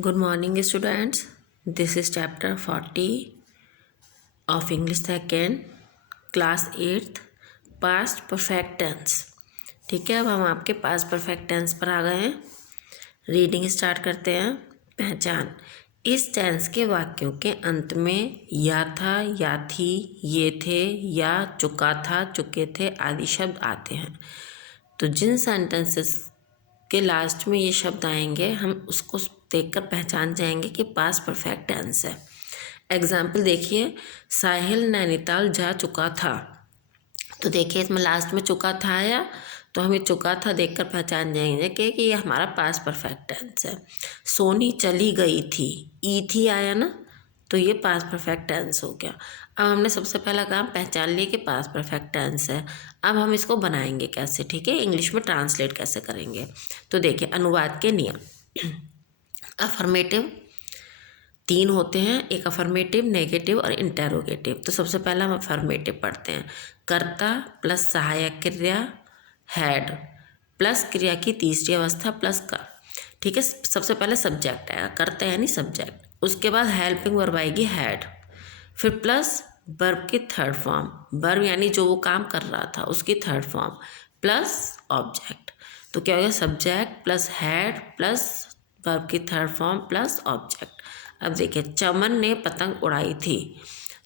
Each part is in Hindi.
Good morning, students. This is chapter 40 of English second, class 8th, past perfect tense. ठीक है, अब हम आपके पास्ट परफेक्ट टेंस पर आ गए हैं। रीडिंग स्टार्ट करते हैं। पहचान। इस टेंस के वाक्यों के अंत में या था, या थी, ये थे, या चुका था, चुके थे आदि शब्द आते हैं। तो जिन सेंटेंसेस के लास्ट में ये शब्द आएंगे हम उसको देखकर पहचान जाएंगे कि पास्ट परफेक्ट टेंस है। एग्जाम्पल देखिए, साहिल नैनीताल जा चुका था। तो देखिए इसमें लास्ट में चुका था आया, तो हम ये चुका था देखकर पहचान जाएंगे कि ये हमारा पास्ट परफेक्ट टेंस है। सोनी चली गई थी, ई थी आया ना, तो ये पास्ट परफेक्ट टेंस हो गया। अब हमने सबसे पहला काम पहचान लिया कि पास्ट परफेक्ट टेंस है। अब हम इसको बनाएंगे कैसे, ठीक है, इंग्लिश में ट्रांसलेट कैसे करेंगे। तो देखिए अनुवाद के नियम। अफर्मेटिव 3 होते हैं, एक अफर्मेटिव, नेगेटिव और इंटेरोगेटिव। तो सबसे पहला हम अफर्मेटिव पढ़ते हैं। कर्ता प्लस सहायक क्रिया हैड प्लस क्रिया की तीसरी अवस्था प्लस का, ठीक है। सबसे पहले सब्जेक्ट आएगा, कर्ता यानी सब्जेक्ट, उसके बाद हेल्पिंग वर्ब आएगी हैड, फिर प्लस वर्ब की थर्ड फॉर्म, वर्ब यानी जो वो काम कर रहा था उसकी थर्ड फॉर्म, प्लस ऑब्जेक्ट। तो क्या हो गया, subject plus had plus verb की थर्ड फॉर्म प्लस ऑब्जेक्ट। अब देखिए, चमन ने पतंग उड़ाई थी।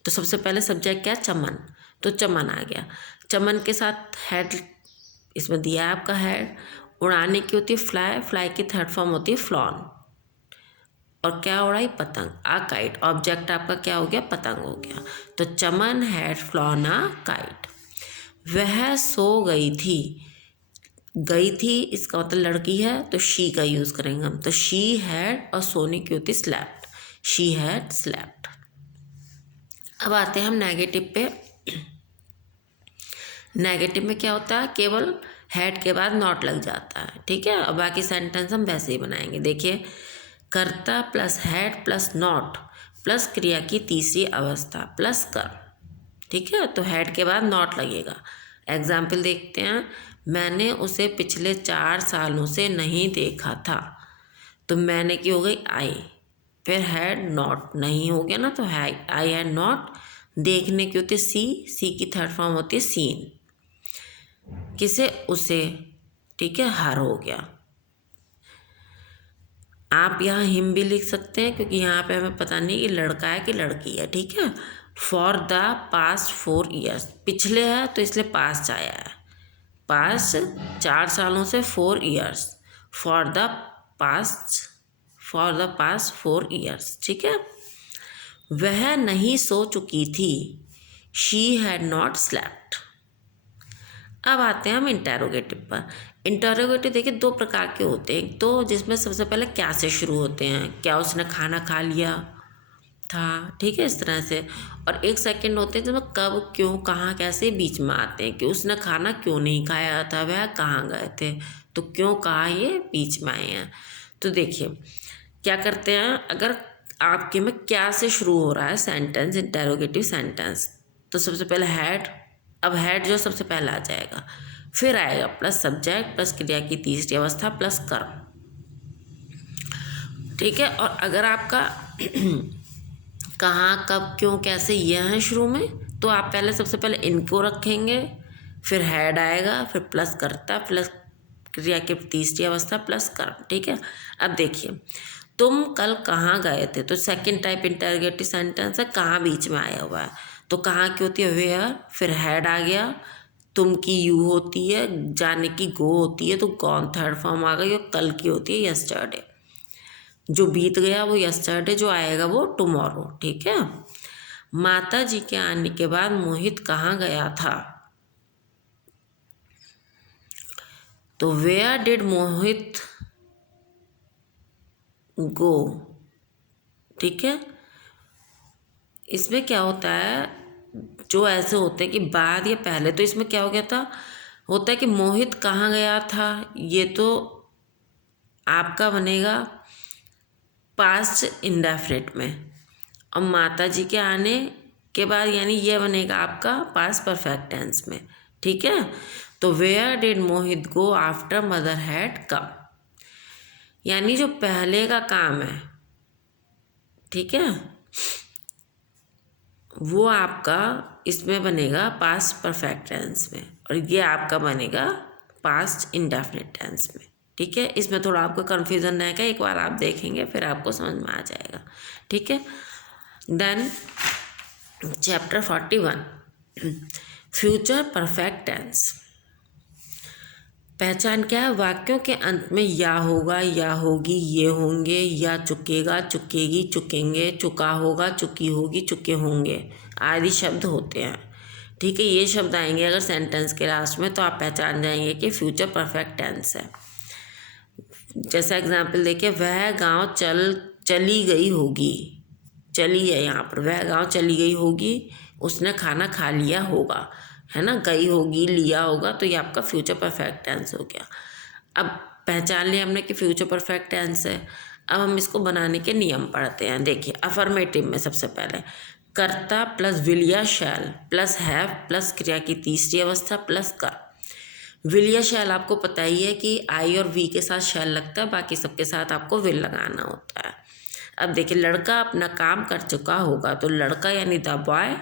तो सबसे पहले सब्जेक्ट क्या, चमन, तो चमन आ गया। चमन के साथ हैड इसमें दिया है आपका हैड। उड़ाने की होती है फ्लाई, फ्लाई की थर्ड फॉर्म होती है फ्लॉन, और क्या उड़ाई, पतंग, आ काइट। ऑब्जेक्ट आपका क्या हो गया, पतंग हो गया। तो चमन हैड फ्लॉन आ काइट। वह सो गई थी, गई थी इसका मतलब लड़की है तो शी का यूज करेंगे हम। तो शी हैड और सोने की होती स्लैप्ट, शी हैड स्लैप्ट। अब आते हैं हम नेगेटिव पे। नेगेटिव में क्या होता है, केवल हैड के बाद नॉट लग जाता है, ठीक है। और बाकी सेंटेंस हम वैसे ही बनाएंगे। देखिए, कर्ता plus had plus not plus क्रिया की तीसरी अवस्था प्लस कर, ठीक है। तो हैड के बाद नॉट लगेगा। एग्जाम्पल देखते हैं, मैंने उसे पिछले 4 सालों से नहीं देखा था। तो मैंने की हो गई आई, फिर हैड नॉट, नहीं हो गया ना, तो है आई हैड नॉट। देखने की होती है सी, सी की थर्ड फॉर्म होती है सीन, किसे, उसे, ठीक है, हर हो गया। आप यहाँ हिम भी लिख सकते हैं क्योंकि यहाँ पे हमें पता नहीं कि लड़का है कि लड़की है, ठीक है। फॉर द पास्ट 4 ईयर्स, पिछले है तो इसलिए पास्ट आया है, पास्ट 4 सालों से 4 years, for the past 4 years, ठीक है। वह नहीं सो चुकी थी, शी हैड नॉट स्लेप्ट। अब आते हैं हम इंटेरोगेटिव पर। इंटेरोगेटिव देखिए 2 प्रकार के होते हैं। एक तो जिसमें सबसे पहले क्या से शुरू होते हैं, क्या उसने खाना खा लिया था, ठीक है, इस तरह से। और एक सेकंड होते हैं जिसमें कब, क्यों, कहाँ, कैसे बीच में आते हैं कि उसने खाना क्यों नहीं खाया था, वह कहाँ गए थे, तो क्यों कहा ये बीच में आए हैं। तो देखिए क्या करते हैं, अगर आपके में क्या से शुरू हो रहा है सेंटेंस, इंटेरोगेटिव सेंटेंस, तो सबसे पहले हैड। अब हैड जो सबसे पहले आ जाएगा, फिर आएगा प्लस सब्जेक्ट प्लस क्रिया की तीसरी अवस्था प्लस कर्म, ठीक है। और अगर आपका कहाँ, कब, क्यों, कैसे ये है शुरू में, तो आप पहले सबसे पहले इनको रखेंगे, फिर हैड आएगा, फिर प्लस कर्ता प्लस क्रिया की तीसरी अवस्था प्लस कर्म, ठीक है। अब देखिए, तुम कल कहाँ गए थे, तो सेकंड टाइप इंटरोगेटिव सेंटेंस है, कहाँ बीच में आया हुआ है। तो कहाँ की होती है वेयर, फिर हैड आ गया, तुम की यू होती है, जाने की गो होती है, तो गॉन थर्ड फॉर्म आ गई, और कल की होती है यस्टरडे, जो बीत गया वो यस्टरडे, जो आएगा वो टुमारो, ठीक है। माता जी के आने के बाद मोहित कहाँ गया था, तो वेयर डिड मोहित गो, ठीक है। इसमें क्या होता है, जो ऐसे होते हैं कि बाद या पहले, तो इसमें क्या हो गया था, होता है कि मोहित कहाँ गया था, ये तो आपका बनेगा पास्ट इंडेफिनिट में, और माता जी के आने के बाद यानी ये बनेगा आपका पास्ट परफेक्ट टेंस में, ठीक है। तो where did Mohit go after mother had come, यानी जो पहले का काम है ठीक है, वो आपका इसमें बनेगा पास्ट परफेक्ट टेंस में, और ये आपका बनेगा पास्ट इंडेफिनिट टेंस में। ठीक है, इसमें थोड़ा आपको कन्फ्यूज़न रहेगा, एक बार आप देखेंगे फिर आपको समझ में आ जाएगा। ठीक है, then chapter 41 future perfect tense. पहचान क्या है? वाक्यों के अंत में या होगा, या होगी, ये होंगे, या चुकेगा, चुकेगी, चुकेंगे, चुका होगा, चुकी होगी, चुके होंगे आदि शब्द होते हैं। ठीक है, ये शब्द आएंगे अगर सेंटेंस के लास्ट में तो आप पहचान जाएंगे कि फ्यूचर परफेक्ट टेंस है। जैसा एग्जाम्पल देखिए, वह गांव चली गई होगी, चली है यहाँ पर, वह गांव चली गई होगी, उसने खाना खा लिया होगा, है ना, गई होगी, लिया होगा, तो ये आपका फ्यूचर परफेक्ट टेंस हो गया। अब पहचान लिया हमने कि फ्यूचर परफेक्ट टेंस है। अब हम इसको बनाने के नियम पढ़ते हैं। देखिए, अफर्मेटिव में सबसे पहले कर्ता प्लस विल या शैल प्लस हैव प्लस क्रिया की तीसरी अवस्था प्लस कर। विल या शैल आपको पता ही है कि आई और वी के साथ शैल लगता है, बाकी सबके साथ आपको विल लगाना होता है। अब देखिए, लड़का अपना काम कर चुका होगा, तो लड़का यानी द बॉय,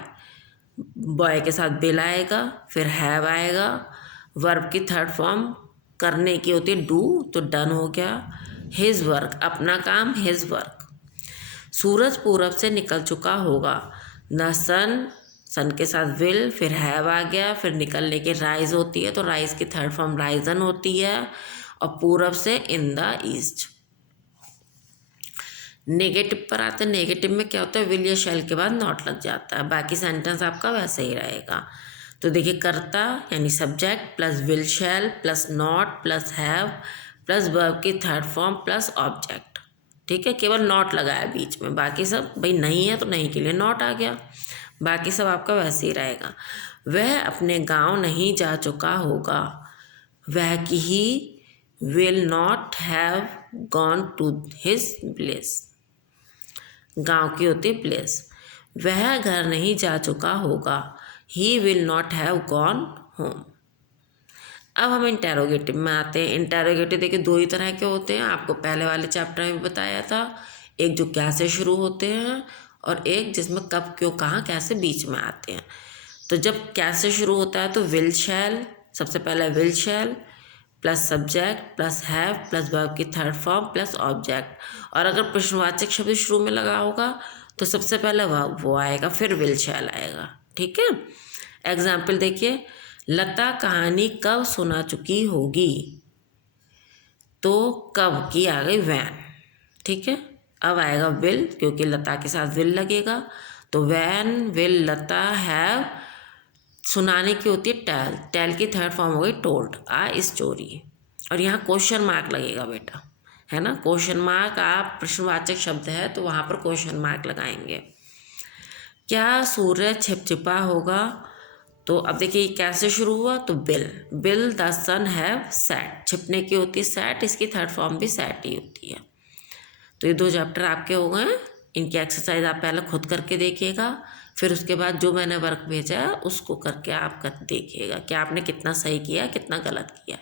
बॉय के साथ विल आएगा, फिर हैव आएगा, वर्ब की थर्ड फॉर्म करने की होती है डू, तो डन हो गया। हिज वर्क, अपना काम, हिज वर्क। सूरज पूरब से निकल चुका होगा, द सन, सन के साथ विल, फिर हैव आ गया, फिर निकलने की राइज होती है, तो राइज की थर्ड फॉर्म राइजन होती है, और पूरब से इन द ईस्ट। नेगेटिव पर आते हैं। नेगेटिव में क्या होता है? विल या शैल के बाद नॉट लग जाता है, बाकी सेंटेंस आपका वैसे ही रहेगा। तो देखिए, कर्ता यानी subject plus will shell plus not plus have plus verb की थर्ड फॉर्म प्लस ऑब्जेक्ट। ठीक है, केवल नॉट लगाया बीच में, बाकी सब भाई नहीं है तो नहीं के लिए नॉट आ गया, बाकी सब आपका वैसे ही रहेगा। वह अपने गांव नहीं जा चुका होगा, वह की he will not have gone to his village. गांव की होती है प्लेस। वह घर नहीं जा चुका होगा, ही will not have gone home. अब हम इंटेरोगेटिव में आते हैं। इंटेरोगेटिव देखिए, दो ही तरह के होते हैं, आपको पहले वाले चैप्टर में बताया था। एक जो क्या से शुरू होते हैं, और एक जिसमें कब, क्यों, कहाँ, कैसे बीच में आते हैं। तो जब क्या से शुरू होता है तो विल शैल, सबसे पहले will shell plus subject plus have plus verb की थर्ड फॉर्म प्लस ऑब्जेक्ट, और अगर प्रश्नवाचक शब्द शुरू में लगा होगा तो सबसे पहले वो आएगा, फिर विल शैल आएगा। ठीक है, एग्जाम्पल देखिए, लता कहानी कब सुना चुकी होगी, तो कब की आ गई वैन। ठीक है, अब आएगा विल, क्योंकि लता के साथ विल लगेगा, तो वैन विल लता हैव, सुनाने की होती है टेल, टेल की थर्ड फॉर्म हो गई टोल्ड, आ स्टोरी, और यहाँ क्वेश्चन मार्क लगेगा बेटा, है ना, क्वेश्चन मार्क, आप प्रश्नवाचक शब्द है तो वहाँ पर क्वेश्चन मार्क लगाएंगे। क्या सूरज छिपछिपा होगा, तो अब देखिए कैसे शुरू हुआ, तो will, will the sun have set, छिपने की होती है सेट, इसकी थर्ड फॉर्म भी सेट ही होती है। तो ये दो चैप्टर आपके हो गए। इनकी एक्सरसाइज आप पहले खुद करके देखिएगा, फिर उसके बाद जो मैंने वर्क भेजा है उसको करके आप देखिएगा कि आपने कितना सही किया, कितना गलत किया।